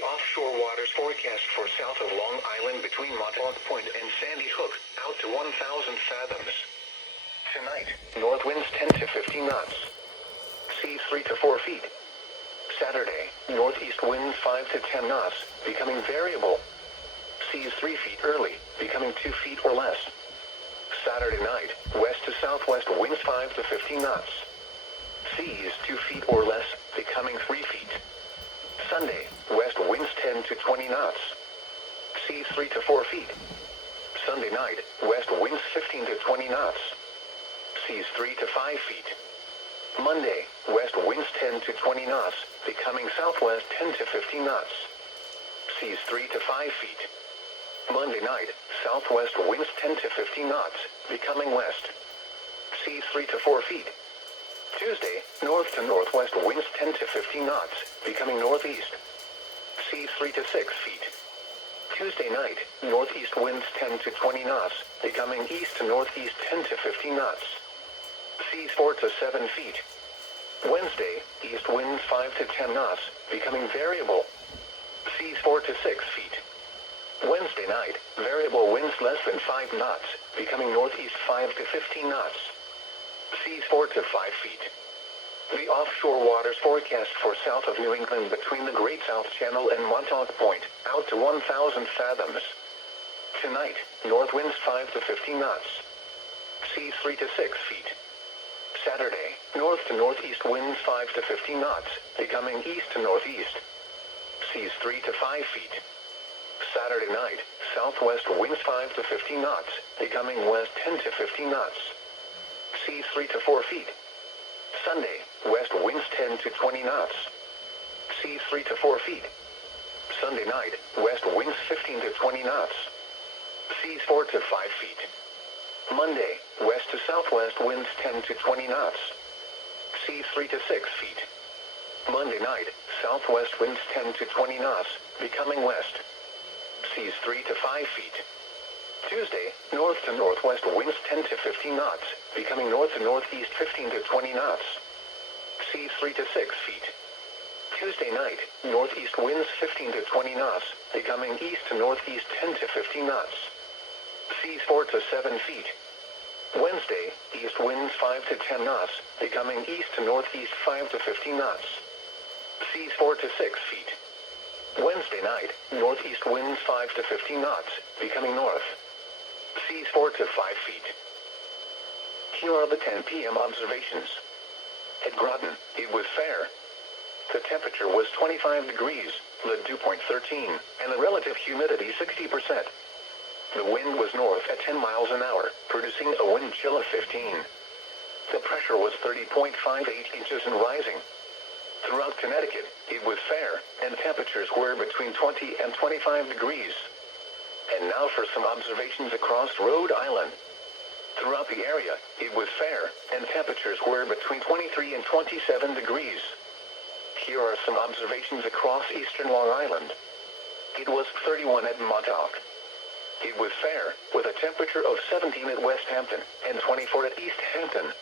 The offshore waters forecast for south of Long Island between Montauk Point and Sandy Hook, out to 1,000 fathoms. Tonight, north winds 10 to 15 knots. Seas 3 to 4 feet. Saturday, northeast winds 5 to 10 knots, becoming variable. Seas 3 feet early, becoming 2 feet or less. Saturday night, west to southwest winds 5 to 15 knots. Seas 2 feet or less, becoming 3 feet. Sunday, west winds 10 to 20 knots. Seas 3 to 4 feet. Sunday night, west winds 15 to 20 knots. Seas 3 to 5 feet. Monday, west winds 10 to 20 knots, becoming southwest 10 to 15 knots. Seas 3 to 5 feet. Monday night, southwest winds 10 to 15 knots, becoming west. Seas 3 to 4 feet. Tuesday, north to northwest winds 10 to 15 knots, becoming northeast. Seas 3 to 6 feet. Tuesday night, northeast winds 10 to 20 knots, becoming east to northeast 10 to 15 knots. Seas 4 to 7 feet. Wednesday, east winds 5 to 10 knots, becoming variable. Seas 4 to 6 feet. Wednesday night, variable winds less than 5 knots, becoming northeast 5 to 15 knots. Seas 4 to 5 feet. The offshore waters forecast for south of New England between the Great South Channel and Montauk Point, out to 1,000 fathoms. Tonight, north winds 5 to 15 knots. Seas 3 to 6 feet. Saturday, north to northeast winds 5 to 15 knots, becoming east to northeast. Seas 3 to 5 feet. Saturday night, southwest winds 5 to 15 knots, becoming west 10 to 15 knots. Seas 3 to 4 feet. Sunday, west winds 10 to 20 knots. Seas 3 to 4 feet. Sunday night, west winds 15 to 20 knots. Seas 4 to 5 feet. Monday, west to southwest winds 10 to 20 knots. Seas 3 to 6 feet. Monday night, southwest winds 10 to 20 knots, becoming west. Seas 3 to 5 feet. Tuesday, north to northwest winds 10 to 15 knots, becoming north to northeast 15 to 20 knots. Seas 3 to 6 feet. Tuesday night, northeast winds 15 to 20 knots, becoming east to northeast 10 to 15 knots. Seas 4 to 7 feet. Wednesday, east winds 5 to 10 knots, becoming east to northeast 5 to 15 knots. Seas 4 to 6 feet. Wednesday night, northeast winds 5 to 15 knots, becoming north. Seas 4 to 5 feet. Here are the 10 p.m. observations. At Groton, it was fair. The temperature was 25 degrees, the dew point 13, and the relative humidity 60%. The wind was north at 10 miles an hour, producing a wind chill of 15. The pressure was 30.58 inches and rising. Throughout Connecticut, it was fair, and temperatures were between 20 and 25 degrees. And now for some observations across Rhode Island. Throughout the area, it was fair, and temperatures were between 23 and 27 degrees. Here are some observations across eastern Long Island. It was 31 at Montauk. It was fair, with a temperature of 17 at West Hampton, and 24 at East Hampton.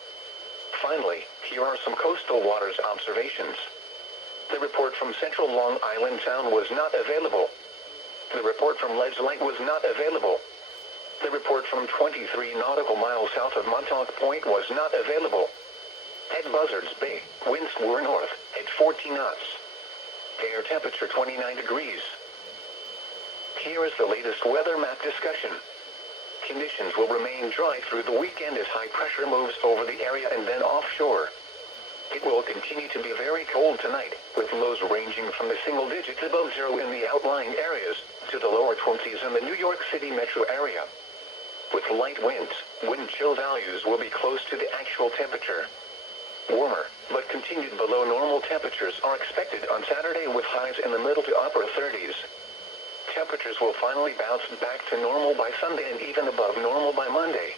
Finally, here are some coastal waters observations. The report from central Long Island Sound was not available. The report from Ledge Light was not available. The report from 23 nautical miles south of Montauk Point was not available. At Buzzards Bay, winds were north, at 14 knots. Air temperature 29 degrees. Here is the latest weather map discussion. Conditions will remain dry through the weekend as high pressure moves over the area and then offshore. It will continue to be very cold tonight, with lows ranging from the single digits above zero in the outlying areas, to the lower 20s in the New York City metro area. With light winds, wind chill values will be close to the actual temperature. Warmer, but continued below normal temperatures are expected on Saturday with highs in the middle to upper 30s. Temperatures will finally bounce back to normal by Sunday and even above normal by Monday.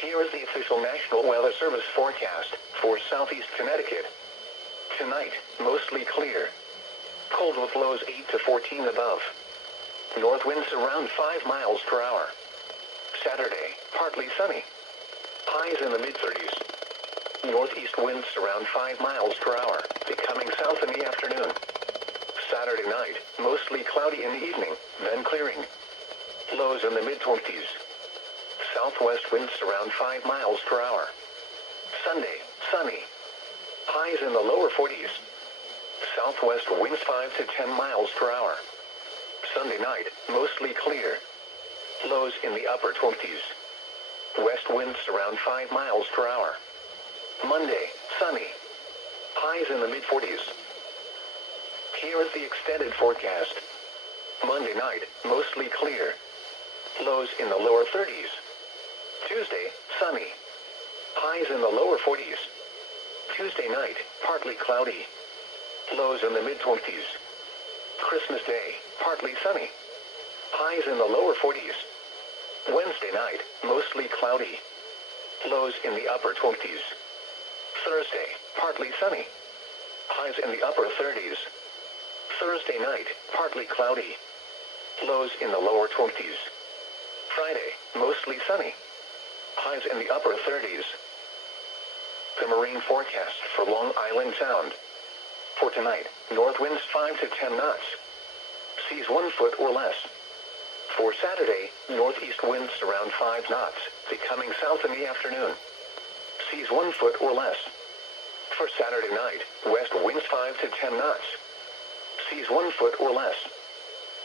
Here is the official National Weather Service forecast for southeast Connecticut. Tonight, mostly clear. Cold with lows 8 to 14 above. North winds around 5 miles per hour. Saturday, partly sunny. Highs in the mid-30s. Northeast winds around 5 miles per hour, becoming south in the afternoon. Saturday Saturday night, mostly cloudy in the evening, then clearing. Lows in the mid-20s. Southwest winds around 5 miles per hour. Sunday, sunny. Highs in the lower 40s. Southwest winds 5 to 10 miles per hour. Sunday night, mostly clear. Lows in the upper 20s. West winds around 5 miles per hour. Monday, sunny. Highs in the mid-40s. Here is the extended forecast. Monday night, mostly clear. Lows in the lower 30s. Tuesday, sunny. Highs in the lower 40s. Tuesday night, partly cloudy. Lows in the mid-20s. Christmas Day, partly sunny. Highs in the lower 40s. Wednesday night, mostly cloudy. Lows in the upper 20s. Thursday, partly sunny. Highs in the upper 30s. Thursday night, partly cloudy. Lows in the lower 20s. Friday, mostly sunny. Highs in the upper 30s. The marine forecast for Long Island Sound. For tonight, north winds 5 to 10 knots. Seas 1 foot or less. For Saturday, northeast winds around 5 knots, becoming south in the afternoon. Seas 1 foot or less. For Saturday night, west winds 5 to 10 knots. Seas 1 foot or less.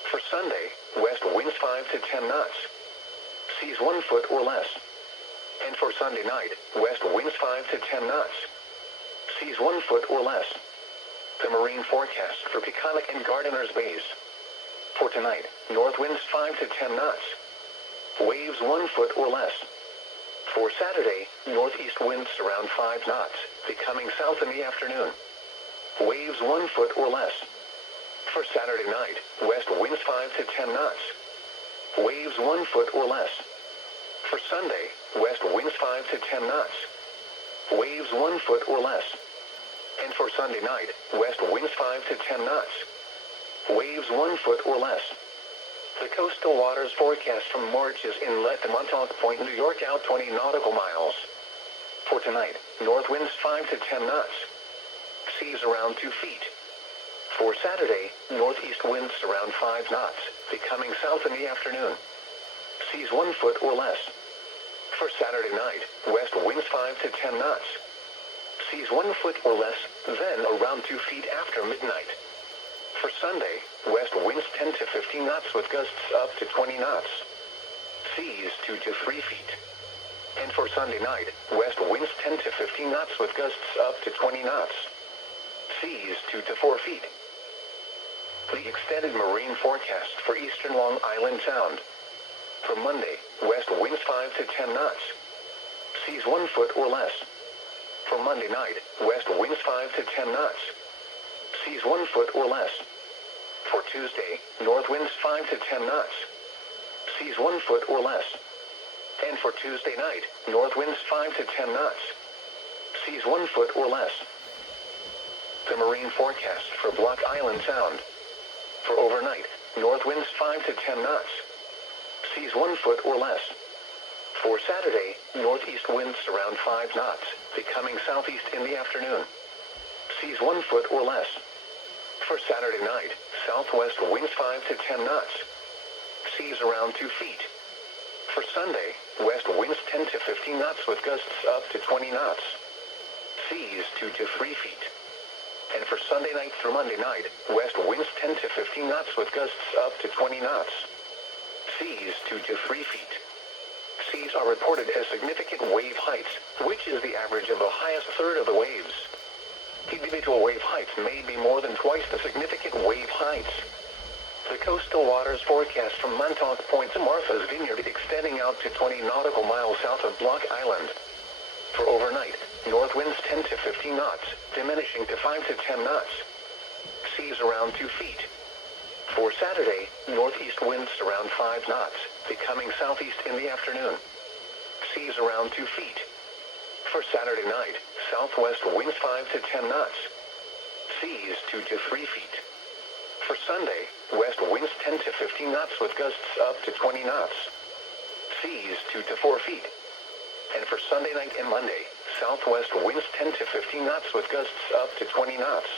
For Sunday, west winds 5 to 10 knots. Seas 1 foot or less. And for Sunday night, west winds 5 to 10 knots. Seas 1 foot or less. The marine forecast for Peconic and Gardiner's Bays. For tonight, north winds 5 to 10 knots. Waves 1 foot or less. For Saturday, northeast winds around 5 knots, becoming south in the afternoon. Waves 1 foot or less. For Saturday night, west winds 5 to 10 knots. Waves 1 foot or less. For Sunday, west winds 5 to 10 knots. Waves 1 foot or less. And for Sunday night, west winds 5 to 10 knots. Waves 1 foot or less. The coastal waters forecast from Moriches Inlet to Montauk Point, New York out 20 nautical miles. For tonight, north winds 5 to 10 knots. Seas around 2 feet. For Saturday, northeast winds around 5 knots, becoming south in the afternoon. Seas 1 foot or less. For Saturday night, west winds 5 to 10 knots. Seas 1 foot or less, then around 2 feet after midnight. For Sunday, west winds 10 to 15 knots with gusts up to 20 knots. Seas 2 to 3 feet. And for Sunday night, west winds 10 to 15 knots with gusts up to 20 knots. Seas 2 to 4 feet. The extended marine forecast for eastern Long Island Sound. For Monday, west winds 5 to 10 knots. Seas 1 foot or less. For Monday night, west winds 5 to 10 knots. Seas 1 foot or less. For Tuesday, north winds 5 to 10 knots. Seas 1 foot or less. And for Tuesday night, north winds 5 to 10 knots. Seas 1 foot or less. The marine forecast for Block Island Sound. For overnight, north winds 5 to 10 knots. Seas 1 foot or less. For Saturday, northeast winds around 5 knots, becoming southeast in the afternoon. Seas 1 foot or less. For Saturday night, southwest winds 5 to 10 knots. Seas around 2 feet. For Sunday, west winds 10 to 15 knots with gusts up to 20 knots. Seas 2 to 3 feet. And for Sunday night through Monday night, west winds 10 to 15 knots with gusts up to 20 knots. Seas 2 to 3 feet. Seas are reported as significant wave heights, which is the average of the highest third of the waves. Individual wave heights may be more than twice the significant wave heights. The coastal waters forecast from Montauk Point to Martha's Vineyard extending out to 20 nautical miles south of Block Island. For overnight, north winds 10 to 15 knots, diminishing to 5 to 10 knots. Seas around 2 feet. For Saturday, northeast winds around 5 knots, becoming southeast in the afternoon. Seas around 2 feet. For Saturday night, southwest winds 5 to 10 knots. Seas 2 to 3 feet. For Sunday, west winds 10 to 15 knots with gusts up to 20 knots. Seas 2 to 4 feet. And for Sunday night and Monday, southwest winds 10 to 15 knots with gusts up to 20 knots.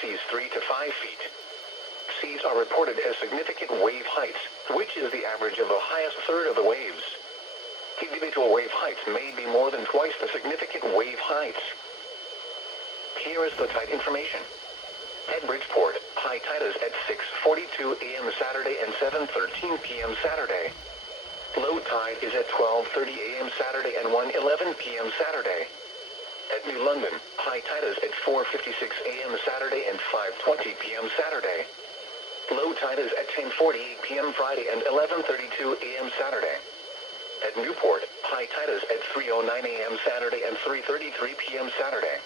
Seas 3 to 5 feet. seas are reported as significant wave heights, which is the average of the highest third of the waves. Individual wave heights may be more than twice the significant wave heights. Here is the tide information. At Bridgeport, high tide is at 6:42 a.m. Saturday and 7:13 p.m. Saturday. Low tide is at 12:30 a.m. Saturday and 1:11 p.m. Saturday. At New London, high tide is at 4:56 a.m. Saturday and 5:20 p.m. Saturday. Low tide is at 10:48 p.m. Friday and 11:32 a.m. Saturday. At Newport, high tide is at 3:09 a.m. Saturday and 3:33 p.m. Saturday.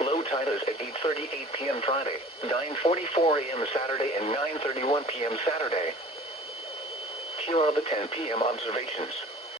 Low tide is at 8:38 p.m. Friday, 9:44 a.m. Saturday and 9:31 p.m. Saturday. Here are the 10 p.m. observations.